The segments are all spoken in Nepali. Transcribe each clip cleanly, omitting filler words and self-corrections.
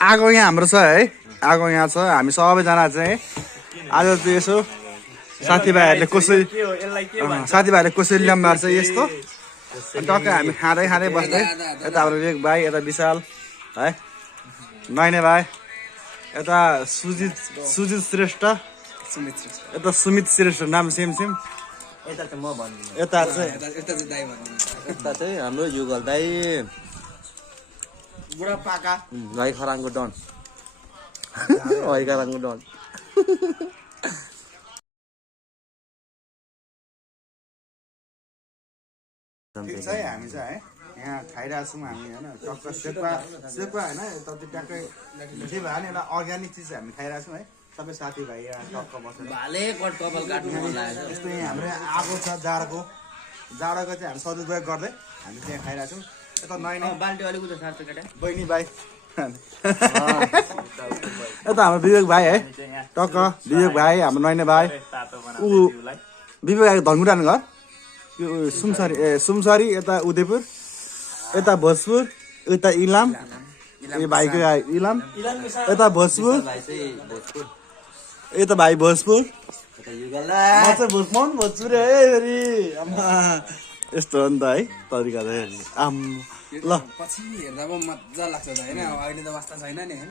आगो यहाँ हाम्रो छ है, आगो यहाँ छ। हामी सबैजना चाहिँ आज चाहिँ यसो साथीभाइहरूले कसरी ल्याम्बार छ यस्तो टक्कै हामी खाँदै खाँदै बस्दै यता हाम्रो विवेक भाइ, यता विशाल है, नयने भाइ, यता सुजित श्रेष्ठ, यता सुमित श्रेष्ठ, नाम सेम यता चाहिँ हाम्रो युगल दाई बुढा पाका भाइ खराङको डन खराङको डन। ठिक छ है, हामी चाहिँ है यहाँ खाइरहेको छौँ हामी होइन, टक्क सेक्वा होइन तति ट्याक्कै जे भयो नि एउटा अर्ग्यानिक चिज हामी खाइरहेको छौँ है। सबै साथीभाइ यहाँ टक्क बसेर यस्तो यहाँ हाम्रो आगो छ जाडोको चाहिँ हामी सदुपयोग गर्दै हामी त्यहाँ खाइरहेको छौँ। यता नयाँ बाल्टी अलिक उता सार्छ केटा बहिनी भाइ यता हाम्रो विवेक भाइ है, टक्क विवेक भाइ, हाम्रो नयने भाइ, ऊ विवेक भाइ धनकुटान घर यो सुमसरी, यता उदयपुर, यता भोजपुर, यता इलाम, यो भाइको इलाम, यता भोजपुर, यता भाइ भोजपुर, भोजपुर यस्तो हो नि त है तरिका चाहिँ आम ल पछि हेर्दा पो मजा लाग्छ त हैन। अहिले त वास्ता छैन नि हैन।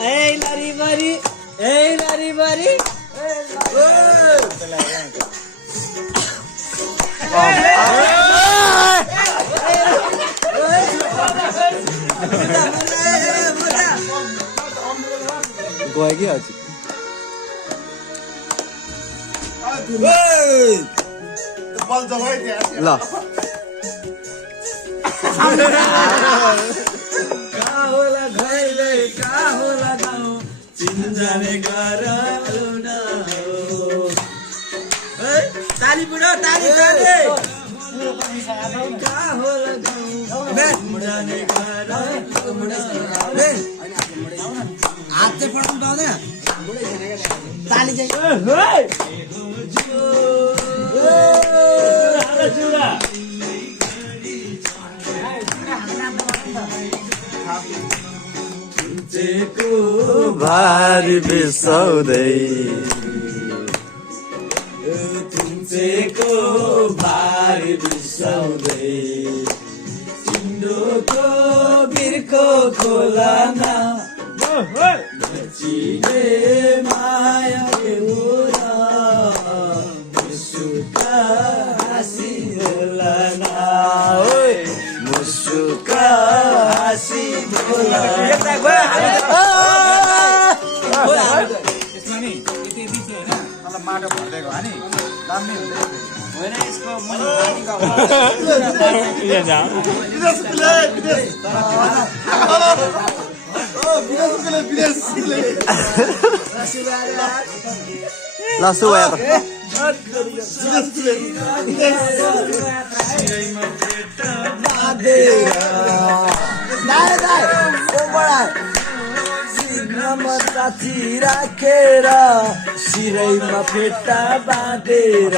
ए लारी बारी गयो कि हजुर ल ताली बुढो ताली हात चाहिँ पठाउनु पाउँदैन ताली चाहिँ भारी बिसाउँदै तुमचेको भारी बिसाउँदै तिम्रो बिर्को खोलामा नचिने माया मुसुका हाँसी बोलाना मुसुका हाँसी माटो भरिदिएको नि दामी होइन यसको ल सुया साथी राखेर सिरैमा फेटा बाँधेर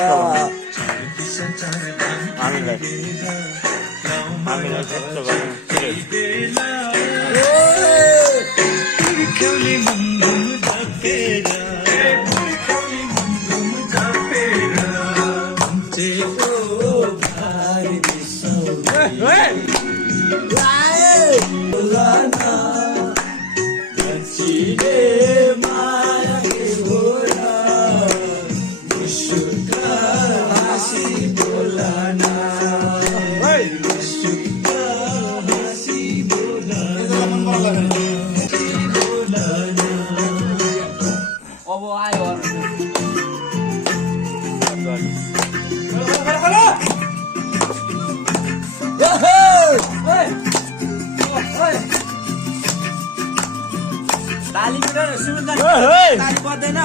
अब आयो ताली पर्दैन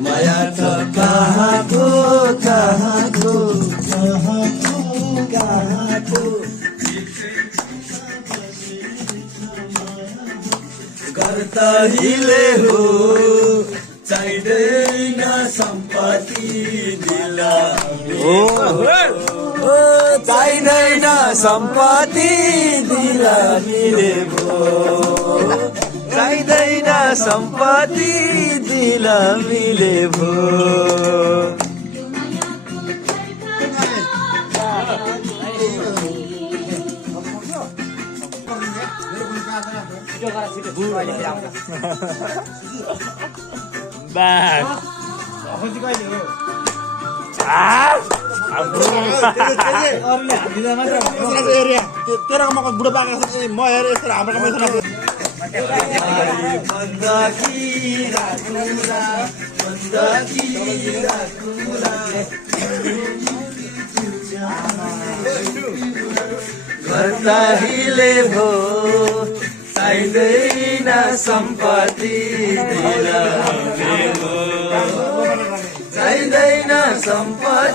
माया त कहाँको कहाँको कहाँको कहाँको कर्तहीले हो चाहिँदैन सम्पत्ति दिलामी चाहिँदैन सम्पत्ति दिलामीले भो चाहिँदैन सम्पत्ति दिलामीले भो तेरो मको बुढो पाएको म हेर यस्तो हाम्रो कर्तहीले भो चाहिँदैन सम्पत्ति दिलामी भो चाहिँदैन सम्पत्ति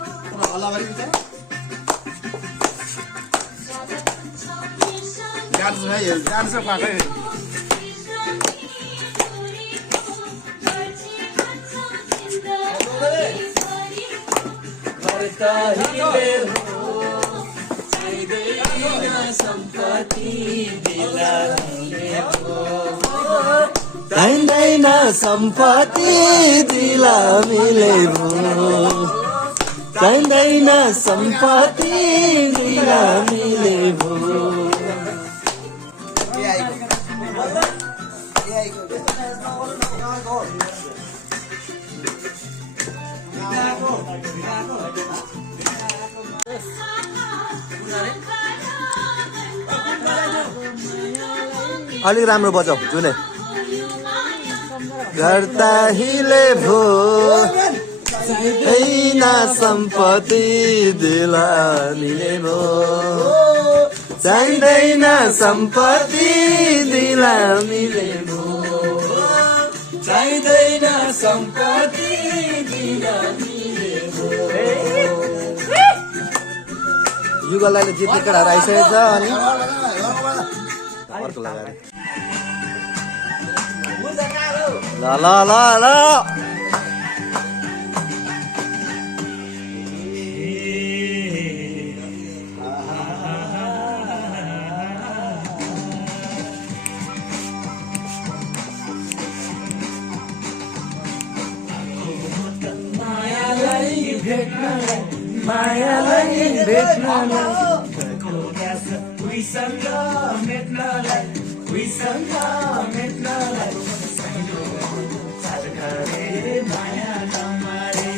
कर्तहीले भो चाहिँदैन सम्पत्ति दिलामी भो चाहिँदैन सम्पत्ति दिलामीले भो चाहिँदैन सम्पत्ति दिलामीले भो अलिक राम्रो बजाऊ जुनै कर्तहीले भो छैन सम्पत्ति दिलामीले भो चाहिँदैन सम्पत्ति दिलामीले भो चाहिँदैन सम्पत्ति दिलामीले भो युगललाई जित्ने केटाहरू आइसकेको छ अनि अर्को लगाएर ल ल ल ल मायालाई भेट्नलाई उसँग मेट्नलाई उसँग मेट्नलाई माया नमारे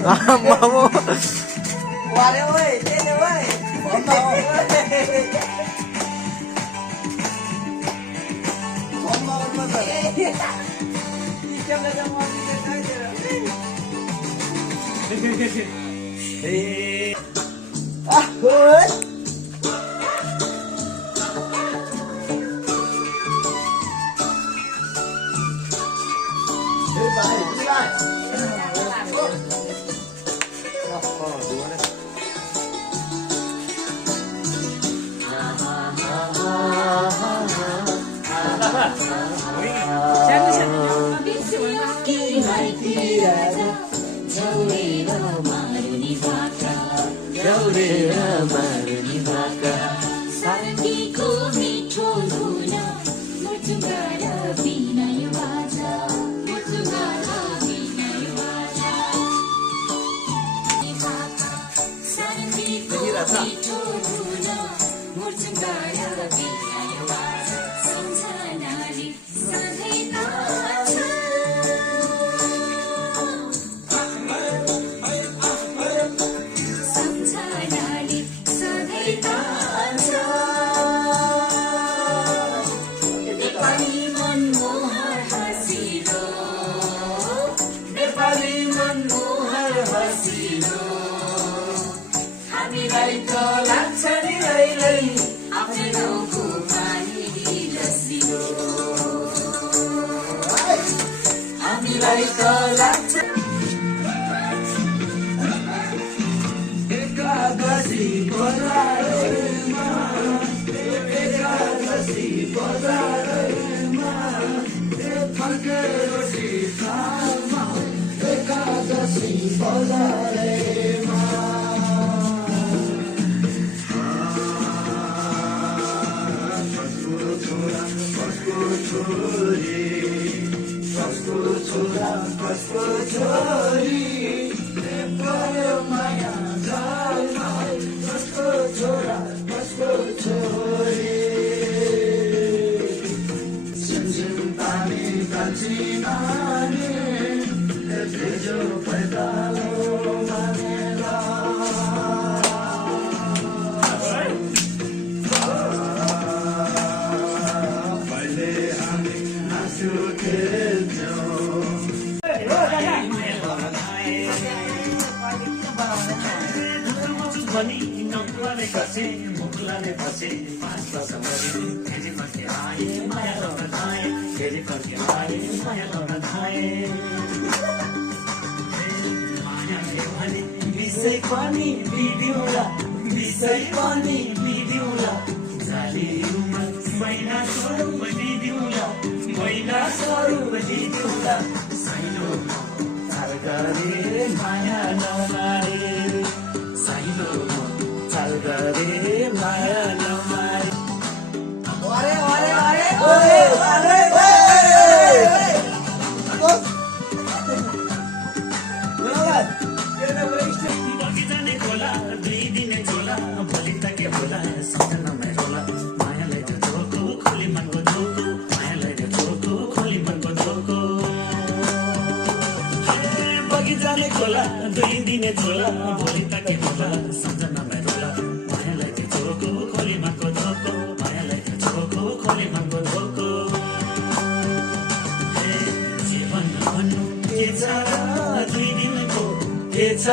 Mamu. Wale woi, tene woi. हामीलाई त लाग्छ नि विषय पनि बिदिउला विषय पनि बिदिउला जाली उमर महिना स्वरूप दिदिउला महिना स्वरूप दिदिउला साइलो चाल गरे माया नमारे साइलो चाल गरे माया नमारे अरे अरे अरे ओए अरे ओए बगिजाने खोला 2 दिने झोला भोलि त के होला सम्झनामै रोला मायालाई त्यो झोको खोली मनको झोको मायालाई त्यो झोको खोली मनको झोको बगिजाने खोला 2 दिने झोला भोलि त के होला सम्झनामै रोला मायालाई त्यो झोको खोली मनको झोको मायालाई त्यो झोको खोली मनको झोको जीवन भन्नु के छ 2 दिनको के छ